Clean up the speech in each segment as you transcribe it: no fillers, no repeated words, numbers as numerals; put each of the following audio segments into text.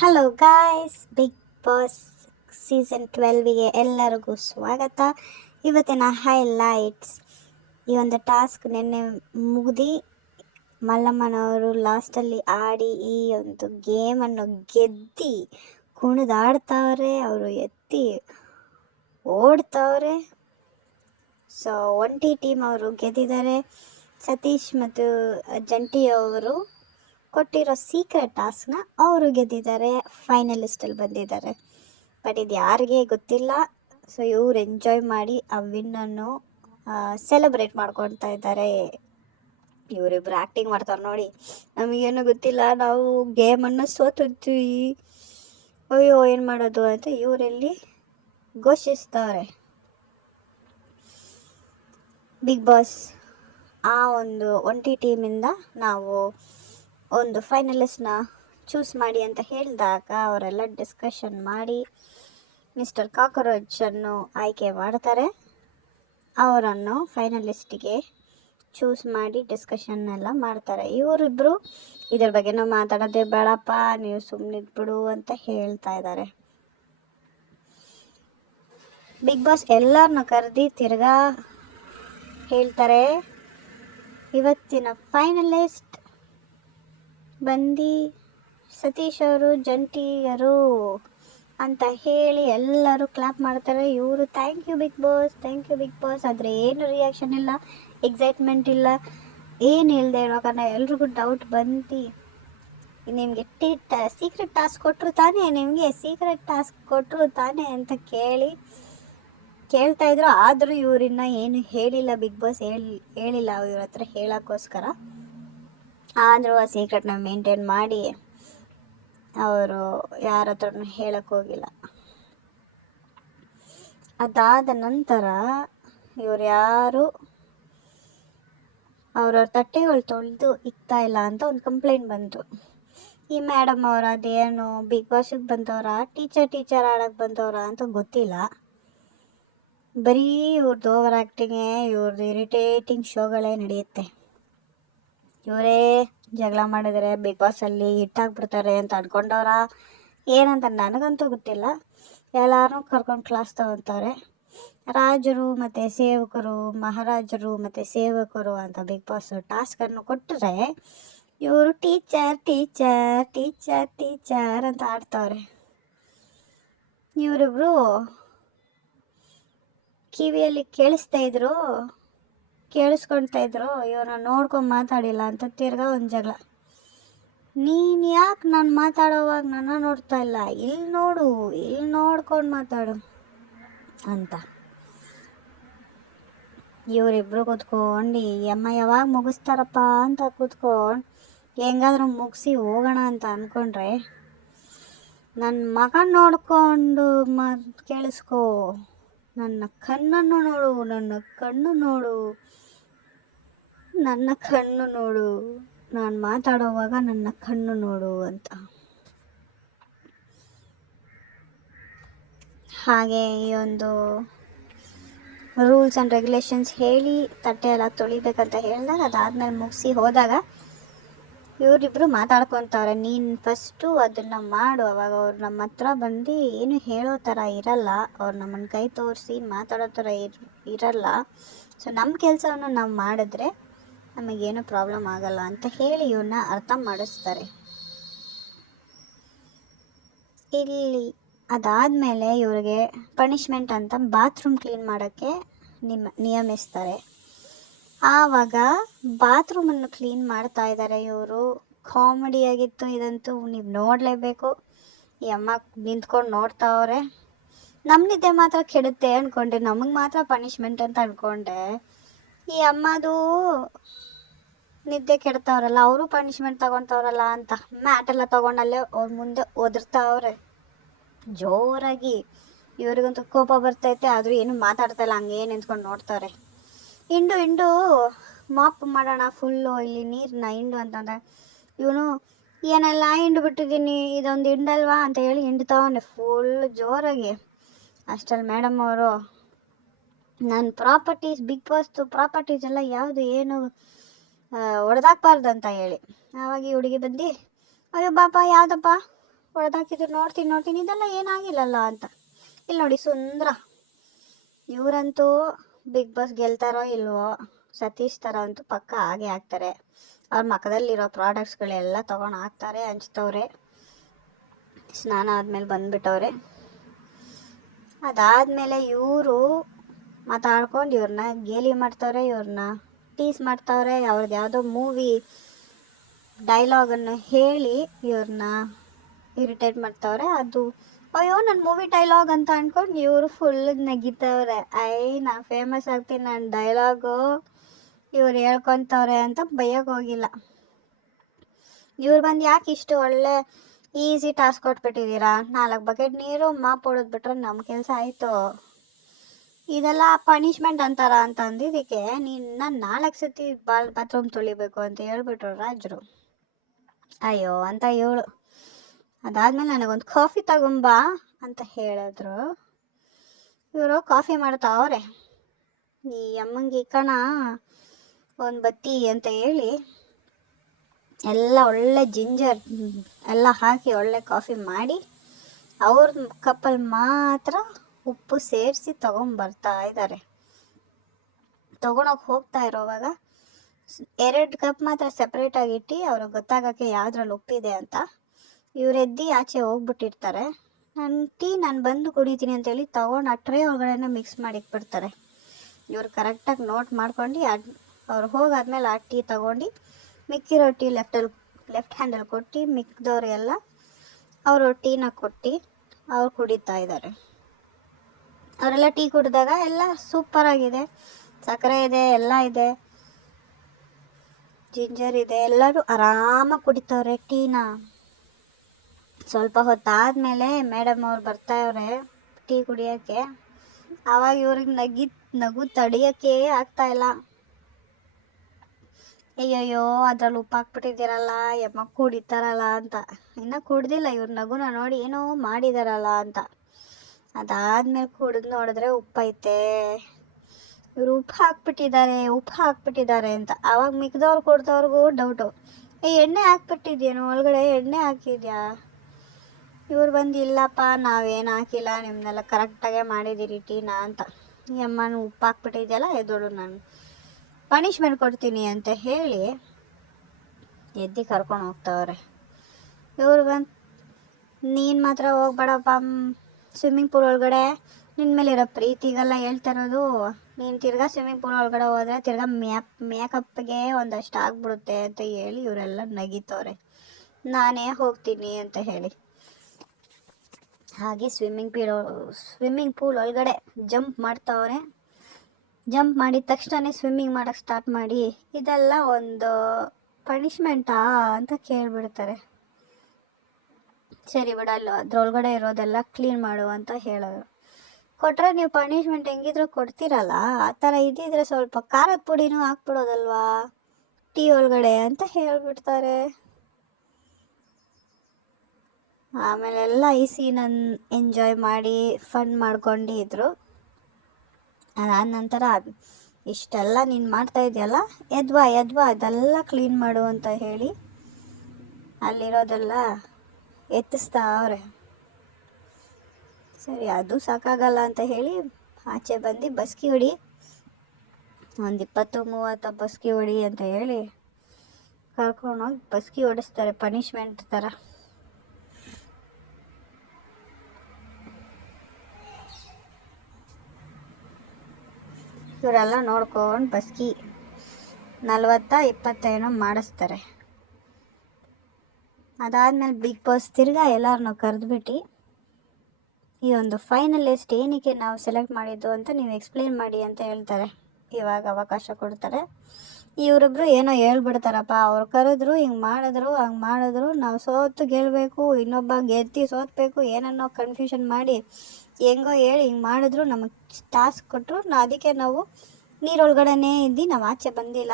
Hello guys, Bigg Boss season 12ಗೆ ಎಲ್ಲರಿಗೂ ಸ್ವಾಗತ. ಇವತ್ತಿನ ಹೈಲೈಟ್ಸ್. ಈ ಒಂದು ಟಾಸ್ಕ್ ನಿನ್ನೆ ಮುಗಿದು ಮಲ್ಲಮ್ಮನವರು ಲಾಸ್ಟಲ್ಲಿ ಆಡಿ ಈ ಒಂದು ಗೇಮನ್ನು ಗೆದ್ದು ಕುಣಿದಾಡ್ತಾವ್ರೆ, ಅವರು ಎತ್ತಿ ಓಡ್ತಾವ್ರೆ. ಸೊ ಒಂಟಿ ಟೀಮ್ ಅವರು ಗೆದ್ದಿದ್ದಾರೆ. ಸತೀಶ್ ಮತ್ತು ಜಂಟಿ ಅವರು ಕೊಟ್ಟಿರೋ ಸೀಕ್ರೆಟ್ ಟಾಸ್ಕ್ನ ಅವರು ಗೆದ್ದಿದ್ದಾರೆ, ಫೈನಲಿಸ್ಟಲ್ಲಿ ಬಂದಿದ್ದಾರೆ. ಬಟ್ ಇದು ಯಾರಿಗೆ ಗೊತ್ತಿಲ್ಲ. ಸೊ ಇವ್ರು ಎಂಜಾಯ್ ಮಾಡಿ ಆ ವಿನ್ನನ್ನು ಸೆಲೆಬ್ರೇಟ್ ಮಾಡ್ಕೊಳ್ತಾ ಇದ್ದಾರೆ. ಇವರಿಬ್ರು ಆ್ಯಕ್ಟಿಂಗ್ ಮಾಡ್ತಾರೆ ನೋಡಿ, ನಮಗೇನು ಗೊತ್ತಿಲ್ಲ, ನಾವು ಗೇಮನ್ನು ಸೋತಿದ್ವಿ, ಅಯ್ಯೋ ಏನು ಮಾಡೋದು ಅಂತ ಇವರೆಲ್ಲಿ ಘೋಷಿಸ್ತಾರೆ. ಬಿಗ್ ಬಾಸ್ ಆ ಒಂದು ಒಂಟಿ ಟೀಮಿಂದ ನಾವು ಒಂದು ಫೈನಲಿಸ್ಟ್ನ ಚೂಸ್ ಮಾಡಿ ಅಂತ ಹೇಳಿದಾಗ ಅವರೆಲ್ಲ ಡಿಸ್ಕಷನ್ ಮಾಡಿ ಮಿಸ್ಟರ್ ಕಾಕ್ರೋಚನ್ನು ಆಯ್ಕೆ ಮಾಡ್ತಾರೆ. ಅವರನ್ನು ಫೈನಲಿಸ್ಟಿಗೆ ಚೂಸ್ ಮಾಡಿ ಡಿಸ್ಕಷನ್ ಎಲ್ಲ ಮಾಡ್ತಾರೆ. ಇವರಿಬ್ಬರು ಇದ್ರ ಬಗ್ಗೆ ನಾವು ಮಾತಾಡೋದೇ ಬೇಡಪ್ಪ, ನೀವು ಸುಮ್ಮನಿದ್ಬಿಡು ಅಂತ ಹೇಳ್ತಾ ಇದ್ದಾರೆ. ಬಿಗ್ ಬಾಸ್ ಎಲ್ಲರನ್ನ ಕರೆದಿ ತಿರ್ಗಾ ಹೇಳ್ತಾರೆ, ಇವತ್ತಿನ ಫೈನಲಿಸ್ಟ್ ಬಂದು ಸತೀಶ್ ಅವರು ಜಂಟಿಯರು ಅಂತ ಹೇಳಿ ಎಲ್ಲರೂ ಕ್ಲಾಪ್ ಮಾಡ್ತಾರೆ. ಇವರು thank you Bigg Boss, thank you Bigg Boss. ಆದರೆ ಏನು ರಿಯಾಕ್ಷನ್ ಇಲ್ಲ, ಎಕ್ಸೈಟ್ಮೆಂಟ್ ಇಲ್ಲ, ಏನು ಇಲ್ಲದೆ ಇರೋ ಕಾರಣ ಎಲ್ರಿಗೂ ಡೌಟ್ ಬಂದು, ನಿಮಗೆ ಸೀಕ್ರೆಟ್ ಟಾಸ್ಕ್ ಕೊಟ್ಟರು ತಾನೇ, ನಿಮಗೆ ಸೀಕ್ರೆಟ್ ಟಾಸ್ಕ್ ಕೊಟ್ಟರು ತಾನೇ ಅಂತ ಕೇಳ್ತಾ ಇದ್ರು. ಆದರೂ ಇವರಿನ್ನ ಏನು ಹೇಳಿಲ್ಲ, ಬಿಗ್ ಬಾಸ್ ಹೇಳಿಲ್ಲ ಇವ್ರ ಹತ್ರ ಹೇಳೋಕ್ಕೋಸ್ಕರ. ಆದರೂ ಆ ಸೀಕ್ರೆಟ್ನ ಮೇಂಟೈನ್ ಮಾಡಿ ಅವರು ಯಾರ ಹತ್ರನೂ ಹೇಳೋಕ್ಕೋಗಿಲ್ಲ. ಅದಾದ ನಂತರ ಇವ್ರು ಯಾರು ಅವ್ರವ್ರ ತಟ್ಟೆಗಳು ತೊಳೆದು ಇಕ್ತಾ ಇಲ್ಲ ಅಂತ ಒಂದು ಕಂಪ್ಲೇಂಟ್ ಬಂತು. ಈ ಮೇಡಮ್ ಅವ್ರ ಅದೇನು ಬಿಗ್ ಬಾಸಿಗೆ ಬಂದವರ ಟೀಚರ್ ಆಡೋಕ್ಕೆ ಬಂದವರ ಅಂತ ಗೊತ್ತಿಲ್ಲ. ಬರೀ ಇವ್ರದ್ದು ಓವರ್ ಆ್ಯಕ್ಟಿಂಗೇ, ಇವ್ರದ್ದು ಇರಿಟೇಟಿಂಗ್ ಶೋಗಳೇ ನಡೆಯುತ್ತೆ. ಇವರೇ ಜಗಳ ಮಾಡಿದರೆ ಬಿಗ್ ಬಾಸಲ್ಲಿ ಹಿಟ್ಟಾಗ್ಬಿಡ್ತಾರೆ ಅಂತ ಅಂದ್ಕೊಂಡವ್ರ ಏನಂತ ನನಗಂತೂ ಗೊತ್ತಿಲ್ಲ. ಎಲ್ಲರೂ ಕರ್ಕೊಂಡು ಕ್ಲಾಸ್ ತಗೊತಾರೆ. ರಾಜರು ಮತ್ತು ಸೇವಕರು, ಮಹಾರಾಜರು ಮತ್ತು ಸೇವಕರು ಅಂತ ಬಿಗ್ ಬಾಸ್ ಟಾಸ್ಕನ್ನು ಕೊಟ್ಟರೆ ಇವರು ಟೀಚರ್ ಟೀಚರ್ ಟೀಚರ್ ಟೀಚರ್ ಅಂತ ಆಡ್ತವ್ರೆ. ಇವರಿಬ್ರು ಕಿವಿಯಲ್ಲಿ ಕೇಳಿಸ್ಕೊಳ್ತಾ ಇದ್ರು, ಇವ್ರನ್ನ ನೋಡ್ಕೊಂಡು ಮಾತಾಡಿಲ್ಲ ಅಂತ ತಿರ್ಗಾ ಒಂದು ಜಗಳ. ನೀನು ಯಾಕೆ ನಾನು ಮಾತಾಡೋವಾಗ ನನ್ನ ನೋಡ್ತಾ ಇಲ್ಲ, ಇಲ್ಲಿ ನೋಡ್ಕೊಂಡು ಮಾತಾಡು ಅಂತ ಇವರಿಬ್ರು ಕೂತ್ಕೊಂಡು ಈ ಅಮ್ಮ ಯಾವಾಗ ಮುಗಿಸ್ತಾರಪ್ಪ ಅಂತ ಕೂತ್ಕೊಂಡು ಹೆಂಗಾದ್ರೂ ಮುಗಿಸಿ ಹೋಗೋಣ ಅಂತ ಅಂದ್ಕೊಂಡ್ರೆ, ನನ್ನ ಮಗ ನೋಡ್ಕೊಂಡು ಕೇಳಿಸ್ಕೋ, ನನ್ನ ಕಣ್ಣನ್ನು ನೋಡು, ನನ್ನ ಕಣ್ಣು ನೋಡು, ನಾನು ಮಾತಾಡೋವಾಗ ನನ್ನ ಕಣ್ಣು ನೋಡು ಅಂತ. ಹಾಗೆ ಈ ಒಂದು ರೂಲ್ಸ್ ಆ್ಯಂಡ್ ರೆಗ್ಯುಲೇಷನ್ಸ್ ಹೇಳಿ ತಟ್ಟೆ ಎಲ್ಲ ತೊಳಿಬೇಕಂತ ಹೇಳಿದಾಗ ಅದಾದಮೇಲೆ ಮುಗಿಸಿ ಹೋದಾಗ ಇವರಿಬ್ಬರು ಮಾತಾಡ್ಕೊತವ್ರೆ, ನೀನು ಫಸ್ಟು ಅದನ್ನು ಮಾಡು. ಅವಾಗ ಅವ್ರು ನಮ್ಮ ಹತ್ರ ಬಂದು ಏನು ಹೇಳೋ ಥರ ಇರಲ್ಲ, ಅವ್ರು ನಮ್ಮನ್ನು ಕೈ ತೋರಿಸಿ ಮಾತಾಡೋ ಥರ ಇರಲ್ಲ. ಸೊ ನಮ್ಮ ಕೆಲಸವನ್ನು ನಾವು ಮಾಡಿದ್ರೆ ನಮಗೇನು ಪ್ರಾಬ್ಲಮ್ ಆಗಲ್ಲ ಅಂತ ಹೇಳಿ ಇವನ್ನ ಅರ್ಥ ಮಾಡಿಸ್ತಾರೆ. ಇಲ್ಲಿ ಅದಾದಮೇಲೆ ಇವ್ರಿಗೆ ಪನಿಷ್ಮೆಂಟ್ ಅಂತ ಬಾತ್ರೂಮ್ ಕ್ಲೀನ್ ಮಾಡೋಕ್ಕೆ ನಿಯಮಿಸ್ತಾರೆ. ಆವಾಗ ಬಾತ್ರೂಮನ್ನು ಕ್ಲೀನ್ ಮಾಡ್ತಾ ಇದ್ದಾರೆ ಇವರು. ಕಾಮಿಡಿಯಾಗಿತ್ತು ಇದಂತೂ, ನೀವು ನೋಡಲೇಬೇಕು. ಈ ಅಮ್ಮ ನಿಂತ್ಕೊಂಡು ನೋಡ್ತಾವ್ರೆ. ನಮ್ಮ ನಿದ್ದೆ ಮಾತ್ರ ಕೆಡುತ್ತೆ ಅಂದ್ಕೊಂಡೆ, ನಮಗೆ ಮಾತ್ರ ಪನಿಷ್ಮೆಂಟ್ ಅಂತ ಅಂದ್ಕೊಂಡೆ. ಈ ಅಮ್ಮದು ನಿದ್ದೆ ಕೆಡ್ತಾವ್ರಲ್ಲ, ಅವರು ಪನಿಷ್ಮೆಂಟ್ ತಗೊತಾವ್ರಲ್ಲ ಅಂತ ಮ್ಯಾಟೆಲ್ಲ ತೊಗೊಂಡಲ್ಲೇ ಅವ್ರ ಮುಂದೆ ಒದರ್ತಾವ್ರೆ ಜೋರಾಗಿ. ಇವ್ರಿಗಂತೂ ಕೋಪ ಬರ್ತೈತೆ, ಆದರೂ ಏನು ಮಾತಾಡ್ತಾ ಇಲ್ಲ, ಹಂಗೇ ನಿಂತ್ಕೊಂಡು ನೋಡ್ತಾರೆ. ಇಂಡು ಮಾಪ್ ಮಾಡೋಣ ಫುಲ್ಲು ಇಲ್ಲಿ ನೀರನ್ನ ಇಂಡು ಅಂತಂದ್ರೆ ಇವನು ಏನೆಲ್ಲ ಹಿಂಡು ಬಿಟ್ಟಿದ್ದೀನಿ, ಇದೊಂದು ಹಿಂಡಲ್ವಾ ಅಂತ ಹೇಳಿ ಹಿಂಡ್ತಾವನೆ ಫುಲ್ ಜೋರಾಗಿ. ಅಷ್ಟರಲ್ಲಿ ಮೇಡಮ್ ಅವರು, ನನ್ನ ಪ್ರಾಪರ್ಟೀಸ್, ಬಿಗ್ ಬಾಸ್ದು ಪ್ರಾಪರ್ಟೀಸ್ ಎಲ್ಲ ಯಾವುದು ಏನು ಹೊಡೆದಾಕ್ಬಾರ್ದು ಅಂತ ಹೇಳಿ, ಆವಾಗ ಈ ಹುಡುಗಿ ಬಂದು, ಅಯ್ಯೋ ಬಾಪ ಯಾವುದಪ್ಪ ಹೊಡೆದಾಕಿದ್ರು ನೋಡ್ತೀನಿ ಇದೆಲ್ಲ ಏನಾಗಿಲ್ಲಲ್ಲ ಅಂತ. ಇಲ್ಲಿ ನೋಡಿ ಸುಂದರ, ಇವರಂತೂ ಬಿಗ್ ಬಾಸ್ ಗೆಲ್ತಾರೋ ಇಲ್ವೋ, ಸತೀಶ್ ಥರ ಅಂತೂ ಪಕ್ಕ ಹಾಗೆ ಆಗ್ತಾರೆ. ಅವ್ರ ಮಖದಲ್ಲಿರೋ ಪ್ರಾಡಕ್ಟ್ಸ್ಗಳೆಲ್ಲ ತೊಗೊಂಡು ಹಾಕ್ತಾರೆ, ಹಂಚ್ತವ್ರೆ. ಸ್ನಾನ ಆದಮೇಲೆ ಬಂದುಬಿಟ್ಟವ್ರೆ. ಅದಾದಮೇಲೆ ಇವರು ಮಾತಾಡ್ಕೊಂಡು ಇವ್ರನ್ನ ಗೇಲಿ ಮಾಡ್ತವ್ರೆ, ಇವ್ರನ್ನ ಟೀಸ್ ಮಾಡ್ತವ್ರೆ. ಅವ್ರದ್ದು ಯಾವುದೋ ಮೂವಿ ಡೈಲಾಗನ್ನು ಹೇಳಿ ಇವ್ರನ್ನ ಇರಿಟೇಟ್ ಮಾಡ್ತವ್ರೆ. ಅದು ಅಯ್ಯೋ ನನ್ನ ಮೂವಿ ಡೈಲಾಗ್ ಅಂತ ಅಂದ್ಕೊಂಡು ಇವರು ಫುಲ್ ನಗಿತವ್ರೆ. ನಾನು ಫೇಮಸ್ ಆಗ್ತೀನಿ, ನನ್ನ ಡೈಲಾಗು ಇವ್ರು ಹೇಳ್ಕೊತವ್ರೆ ಅಂತ ಬೈಯೋಕೆ ಹೋಗಿಲ್ಲ. ಇವ್ರು ಬಂದು ಯಾಕೆ ಇಷ್ಟು ಒಳ್ಳೆ ಈಸಿ ಟಾಸ್ಕ್ ಕೊಟ್ಬಿಟ್ಟಿದ್ದೀರಾ, 4 ಬಕೆಟ್ ನೀರು ಮಾಪ್ ಹೊಡೆದ್ಬಿಟ್ರೆ ನಮ್ಮ ಕೆಲಸ ಆಯಿತು, ಇದೆಲ್ಲ ಪನಿಷ್ಮೆಂಟ್ ಅಂತಾರ ಅಂತ ಅಂದಿದ್ದಕ್ಕೆ ನಿನ್ನ 4 ಸತಿ ಬಾತ್ರೂಮ್ ತೊಳಿಬೇಕು ಅಂತ ಹೇಳ್ಬಿಟ್ರು ರಾಜರು. ಅಯ್ಯೋ ಅಂತ ಇವಳು. ಅದಾದಮೇಲೆ ನನಗೊಂದು ಕಾಫಿ ತಗೊಂಬಾ ಅಂತ ಹೇಳಿದ್ರು. ಇವರು ಕಾಫಿ ಮಾಡ್ತಾವ್ರೆ. ಈ ಅಮ್ಮಂಗೆ ಕಣ ಒಂದು ಬತ್ತಿ ಅಂತ ಹೇಳಿ ಎಲ್ಲ ಒಳ್ಳೆ ಜಿಂಜರ್ ಎಲ್ಲ ಹಾಕಿ ಒಳ್ಳೆ ಕಾಫಿ ಮಾಡಿ ಅವ್ರ ಕಪ್ಪಲ್ಲಿ ಮಾತ್ರ ಉಪ್ಪು ಸೇರಿಸಿ ತೊಗೊಂಬರ್ತಾ ಇದ್ದಾರೆ. ತೊಗೊಳಕ್ಕೆ ಹೋಗ್ತಾ ಇರೋವಾಗ 2 ಕಪ್ ಮಾತ್ರ ಸಪ್ರೇಟಾಗಿ ಇಟ್ಟು ಅವ್ರಿಗೆ ಗೊತ್ತಾಗೋಕ್ಕೆ ಯಾವುದ್ರಲ್ಲಿ ಉಪ್ಪಿದೆ ಅಂತ. ಇವರೆದ್ದು ಆಚೆ ಹೋಗ್ಬಿಟ್ಟಿರ್ತಾರೆ. ನಾನು ಬಂದು ಕುಡಿತೀನಿ ಅಂತೇಳಿ ತೊಗೊಂಡು ಆ ಟ್ರೇ ಒಳಗಡೆ ಮಿಕ್ಸ್ ಮಾಡಿ ಇಟ್ಬಿಡ್ತಾರೆ. ಇವ್ರು ಕರೆಕ್ಟಾಗಿ ನೋಟ್ ಮಾಡ್ಕೊಂಡು ಅವ್ರು ಹೋಗಾದ್ಮೇಲೆ ಆ ಟೀ ತೊಗೊಂಡು ಮಿಕ್ಕಿರೋ ಟೀ ಲೆಫ್ಟ್ ಹ್ಯಾಂಡಲ್ಲಿ ಕೊಟ್ಟು ಮಿಕ್ಕಿದವ್ರಿಗೆಲ್ಲ ಅವರು ಟೀನ ಕೊಟ್ಟು ಅವ್ರು ಕುಡಿತಾ ಇದ್ದಾರೆ. ಅವರೆಲ್ಲ ಟೀ ಕುಡಿದಾಗ ಎಲ್ಲ ಸೂಪರಾಗಿದೆ, ಸಕ್ಕರೆ ಇದೆ, ಎಲ್ಲ ಇದೆ, ಜಿಂಜರ್ ಇದೆ, ಎಲ್ಲರೂ ಆರಾಮಾಗಿ ಕುಡಿತವ್ರೆ ಟೀನ. ಸ್ವಲ್ಪ ಹೊತ್ತಾದಮೇಲೆ ಮೇಡಮ್ ಅವ್ರು ಬರ್ತಾವ್ರೆ ಟೀ ಕುಡಿಯೋಕ್ಕೆ. ಆವಾಗ ಇವ್ರಿಗೆ ನಗು ತಡಿಯೋಕ್ಕೆ ಆಗ್ತಾಯಿಲ್ಲ. ಅಯ್ಯಯ್ಯೋ ಅದ್ರಲ್ಲಿ ಉಪ್ಪು ಹಾಕ್ಬಿಟ್ಟಿದ್ದೀರಲ್ಲ, ಯಮ್ಮ ಕುಡಿತಾರಲ್ಲ ಅಂತ. ಇನ್ನೂ ಕುಡ್ದಿಲ್ಲ, ಇವ್ರ ನಗುನ ನೋಡಿ ಏನೋ ಮಾಡಿದಾರಲ್ಲ ಅಂತ. ಅದಾದಮೇಲೆ ಕುಡಿದು ನೋಡಿದ್ರೆ ಉಪ್ಪೈತೆ. ಇವರು ಉಪ್ಪು ಹಾಕ್ಬಿಟ್ಟಿದ್ದಾರೆ ಅಂತ. ಆವಾಗ ಮಿಕ್ದವ್ರು ಕೊಡ್ದವ್ರಿಗೂ ಡೌಟು, ಎಣ್ಣೆ ಹಾಕ್ಬಿಟ್ಟಿದ್ಯೇನು, ಒಳಗಡೆ ಎಣ್ಣೆ ಹಾಕಿದ್ಯಾ? ಇವ್ರು ಬಂದು ಇಲ್ಲಪ್ಪ ನಾವೇನು ಹಾಕಿಲ್ಲ, ನಿಮ್ಮನ್ನೆಲ್ಲ ಕರೆಕ್ಟಾಗೆ ಮಾಡಿದ್ದೀರಿ ಟೀನ ಅಂತ. ಈ ಅಮ್ಮನ ಉಪ್ಪು ಹಾಕ್ಬಿಟ್ಟಿದ್ಯಲ್ಲ ಎದೋಳು, ನಾನು ಪನಿಷ್ಮೆಂಟ್ ಕೊಡ್ತೀನಿ ಅಂತ ಹೇಳಿ ಎದ್ದು ಕರ್ಕೊಂಡು ಹೋಗ್ತಾವ್ರೆ. ಇವ್ರು ಬಂದು ನೀನು ಮಾತ್ರ ಹೋಗ್ಬೇಡಪ್ಪ ಸ್ವಿಮ್ಮಿಂಗ್ ಪೂಲ್ ಒಳಗಡೆ, ನಿನ್ನ ಮೇಲಿರೋ ಪ್ರೀತಿಗೆಲ್ಲ ಹೇಳ್ತಾ ಇರೋದು. ನೀನು ತಿರ್ಗಾ ಸ್ವಿಮ್ಮಿಂಗ್ ಪೂಲ್ ಒಳಗಡೆ ಹೋದರೆ ತಿರ್ಗಾ ಮೇಕಪ್ಗೆ ಒಂದಷ್ಟು ಆಗ್ಬಿಡುತ್ತೆ ಅಂತ ಹೇಳಿ ಇವರೆಲ್ಲ ನಗಿತವ್ರೆ. ನಾನೇ ಹೋಗ್ತೀನಿ ಅಂತ ಹೇಳಿ ಹಾಗೆ ಸ್ವಿಮ್ಮಿಂಗ್ ಪೂಲ್ ಒಳಗಡೆ ಜಂಪ್ ಮಾಡ್ತಾವ್ರೆ. ಜಂಪ್ ಮಾಡಿದ ತಕ್ಷಣ ಸ್ವಿಮ್ಮಿಂಗ್ ಮಾಡೋಕ್ಕೆ ಸ್ಟಾರ್ಟ್ ಮಾಡಿ ಇದೆಲ್ಲ ಒಂದು ಪನಿಷ್ಮೆಂಟಾ ಅಂತ ಕೇಳಿಬಿಡ್ತಾರೆ. ಸರಿ ಬಿಡಲ್ಲ, ಅದ್ರೊಳಗಡೆ ಇರೋದೆಲ್ಲ ಕ್ಲೀನ್ ಮಾಡು ಅಂತ ಹೇಳೋರು. ಕೊಟ್ಟರೆ ನೀವು ಪನಿಷ್ಮೆಂಟ್ ಹೆಂಗಿದ್ರು ಕೊಡ್ತೀರಲ್ಲ, ಆ ಥರ ಇದ್ದಿದ್ರೆ ಸ್ವಲ್ಪ ಖಾರದ ಪುಡಿನೂ ಹಾಕ್ಬಿಡೋದಲ್ವಾ ಟೀ ಒಳಗಡೆ ಅಂತ ಹೇಳ್ಬಿಡ್ತಾರೆ. ಆಮೇಲೆ ಎಲ್ಲ ಈ ಸೀನನ್ನು ಎಂಜಾಯ್ ಮಾಡಿ ಫನ್ ಮಾಡ್ಕೊಂಡಿದ್ರು. ಅದಾದ ನಂತರ ಇಷ್ಟೆಲ್ಲ ನೀನು ಮಾಡ್ತಾ ಇದೆಯಲ್ಲ, ಎದ್ವಾ ಅದೆಲ್ಲ ಕ್ಲೀನ್ ಮಾಡು ಅಂತ ಹೇಳಿ ಅಲ್ಲಿರೋದೆಲ್ಲ ಎತ್ತಿಸ್ತಾವ್ರೆ. ಸರಿ ಅದು ಸಾಕಾಗಲ್ಲ ಅಂತ ಹೇಳಿ ಆಚೆ ಬಂದು ಬಸ್ಕಿ ಹೊಡಿ, ಒಂದು 20-30 ಬಸ್ಕಿ ಹೊಡಿ ಅಂತ ಹೇಳಿ ಕರ್ಕೊಂಡೋಗಿ ಬಸ್ಕಿ ಹೊಡಿಸ್ತಾರೆ ಪನಿಷ್ಮೆಂಟ್ ಥರ. ಇವರೆಲ್ಲ ನೋಡ್ಕೊಂಡು ಬಸ್ಕಿ 40-20 ಮಾಡಿಸ್ತಾರೆ. ಅದಾದಮೇಲೆ ಬಿಗ್ ಬಾಸ್ ತಿರ್ಗಾ ಎಲ್ಲರನ್ನೂ ಕರೆದ್ಬಿಟ್ಟು ಈ ಒಂದು ಫೈನಲಿಸ್ಟ್ ಏನಕ್ಕೆ ನಾವು ಸೆಲೆಕ್ಟ್ ಮಾಡಿದ್ದು ಅಂತ ನೀವು ಎಕ್ಸ್ಪ್ಲೇನ್ ಮಾಡಿ ಅಂತ ಹೇಳ್ತಾರೆ. ಇವಾಗ ಅವಕಾಶ ಕೊಡ್ತಾರೆ. ಇವರಿಬ್ರು ಏನೋ ಹೇಳ್ಬಿಡ್ತಾರಪ್ಪ, ಅವ್ರು ಕರೆದ್ರು ಹಿಂಗೆ ಮಾಡಿದ್ರು ಹಂಗೆ ಮಾಡಿದ್ರು, ನಾವು ಸೋತು ಗೆಲ್ಲಬೇಕು, ಇನ್ನೊಬ್ಬ ಗೆದ್ದು ಸೋತ್ಬೇಕು, ಏನನ್ನೋ ಕನ್ಫ್ಯೂಷನ್ ಮಾಡಿ ಹೆಂಗೋ ಹೇಳಿ ಹಿಂಗೆ ಮಾಡಿದ್ರು, ನಮಗೆ ಟಾಸ್ಕ್ ಕೊಟ್ಟರು, ಅದಕ್ಕೆ ನಾವು ನೀರೊಳಗಡೆನೇ ಇದ್ದು ನಾವು ಆಚೆ ಬಂದಿಲ್ಲ,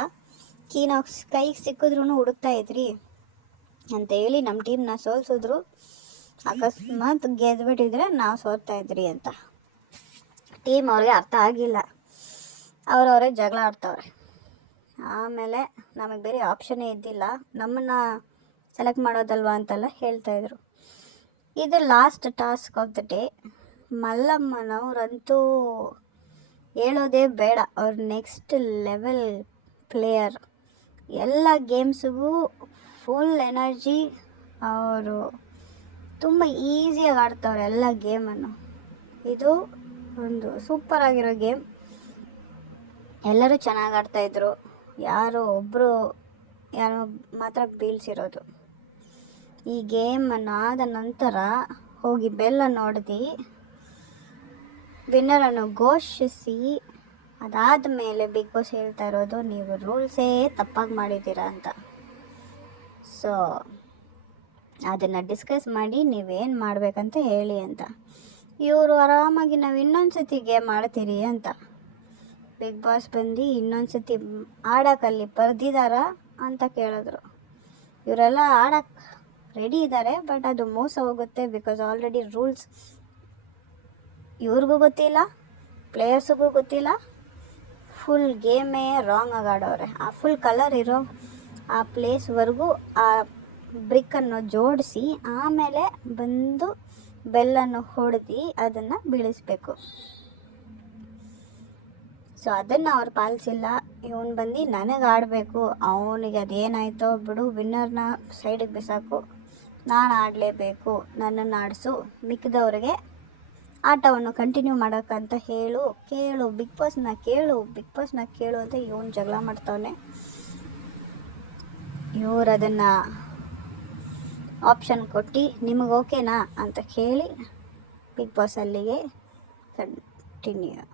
ನಾವು ಕೈಗೆ ಸಿಕ್ಕಿದ್ರೂ ಹುಡುಕ್ತಾ ಇದ್ರಿ ಅಂತ ಹೇಳಿ ನಮ್ಮ ಟೀಮ್ನ ಸೋಲಿಸಿದ್ರು. ಅಕಸ್ಮಾತ್ ಗೆದ್ದುಬಿಟ್ಟಿದ್ರೆ ನಾವು ಸೋಲ್ತಾ ಇದ್ರಿ ಅಂತ ಟೀಮ್ ಅವ್ರಿಗೆ ಅರ್ಥ ಆಗಿಲ್ಲ. ಅವರವರೇ ಜಗಳ ಆಡ್ತವ್ರೆ. ಆಮೇಲೆ ನಮಗೆ ಬೇರೆ ಆಪ್ಷನ್ನೇ ಇದ್ದಿಲ್ಲ, ನಮ್ಮನ್ನು ಸೆಲೆಕ್ಟ್ ಮಾಡೋದಲ್ವಾ ಅಂತೆಲ್ಲ ಹೇಳ್ತಾಯಿದ್ರು. ಇದು last task of the day. ಮಲ್ಲಮ್ಮನವ್ರಂತೂ ಹೇಳೋದೇ ಬೇಡ, ಅವ್ರ ನೆಕ್ಸ್ಟ್ ಲೆವೆಲ್ ಪ್ಲೇಯರ್. ಎಲ್ಲ ಗೇಮ್ಸಿಗೂ ಫುಲ್ ಎನರ್ಜಿ. ಅವರು ತುಂಬ ಈಸಿಯಾಗಿ ಆಡ್ತವ್ರೆ ಎಲ್ಲ ಗೇಮನ್ನು. ಇದು ಒಂದು ಸೂಪರ್ ಆಗಿರೋ ಗೇಮ್. ಎಲ್ಲರೂ ಚೆನ್ನಾಗಿ ಆಡ್ತಾಯಿದ್ರು. ಒಬ್ಬರು ಯಾರೋ ಮಾತ್ರ ಬೀಳ್ಸಿರೋದು. ಈ ಗೇಮನ್ನು ಆದ ನಂತರ ಹೋಗಿ ಬೆಲ್ಲನ್ನು ಹೊಡೆದು ವಿನ್ನರನ್ನು ಘೋಷಿಸಿ, ಅದಾದ ಮೇಲೆ ಬಿಗ್ ಬಾಸ್ ಹೇಳ್ತಾ ಇರೋದು, ನೀವು ರೂಲ್ಸೇ ತಪ್ಪಾಗಿ ಮಾಡಿದ್ದೀರಾ ಅಂತ. ಸೊ ಅದನ್ನು ಡಿಸ್ಕಸ್ ಮಾಡಿ ನೀವೇನು ಮಾಡಬೇಕಂತ ಹೇಳಿ ಅಂತ. ಇವರು ಆರಾಮಾಗಿ ನಾವು ಇನ್ನೊಂದು ಸತಿ ಗೇಮ್ ಆಡ್ತೀರಿ ಅಂತ. ಬಿಗ್ ಬಾಸ್ ಬಂದು ಇನ್ನೊಂದು ಸತಿ ಆಡೋಕ್ಕಲ್ಲಿ ಬರ್ದಿದ್ದಾರಾ ಅಂತ ಕೇಳಿದ್ರು. ಇವರೆಲ್ಲ ಆಡೋಕ್ಕೆ ರೆಡಿ ಇದ್ದಾರೆ, ಬಟ್ ಅದು ಮೋಸ ಹೋಗುತ್ತೆ. ಬಿಕಾಸ್ ಆಲ್ರೆಡಿ ರೂಲ್ಸ್ ಇವ್ರಿಗೂ ಗೊತ್ತಿಲ್ಲ, ಪ್ಲೇಯರ್ಸಿಗೂ ಗೊತ್ತಿಲ್ಲ. ಫುಲ್ ಗೇಮೇ ರಾಂಗ್ ಆಗಿ ಆಡೋರೆ. ಆ ಫುಲ್ ಕಲರ್ ಇರೋ ಆ ಪ್ಲೇಸ್ವರೆಗೂ ಆ ಬ್ರಿಕ್ಕನ್ನು ಜೋಡಿಸಿ ಆಮೇಲೆ ಬಂದು ಬೆಲ್ಲನ್ನು ಹೊಡೆದು ಅದನ್ನು ಬೀಳಿಸ್ಬೇಕು. ಸೊ ಅದನ್ನು ಅವ್ರು ಪಾಲಿಸಿಲ್ಲ. ಇವನು ಬಂದು ನನಗೆ ಆಡಬೇಕು, ಅವನಿಗೆ ಅದೇನಾಯ್ತೋ ಬಿಡು, ವಿನ್ನರ್ನ ಸೈಡಿಗೆ ಬಿಸಾಕು, ನಾನು ಆಡಲೇಬೇಕು, ನನ್ನನ್ನು ಆಡಿಸು, ಮಿಕ್ಕಿದವ್ರಿಗೆ ಆಟವನ್ನು ಕಂಟಿನ್ಯೂ ಮಾಡೋಕ್ಕಂತ ಕೇಳು ಬಿಗ್ ಬಾಸ್ನ ಕೇಳು ಅಂತ ಇವನು ಜಗಳ ಮಾಡ್ತವನೆ. ಇವ್ರು ಅದನ್ನು ಆಪ್ಷನ್ ಕೊಟ್ಟು ನಿಮಗೆ ಓಕೆನಾ ಅಂತ ಕೇಳಿ ಬಿಗ್ ಬಾಸ್ ಅಲ್ಲಿಗೆ ಕಂಟಿನ್ಯೂ.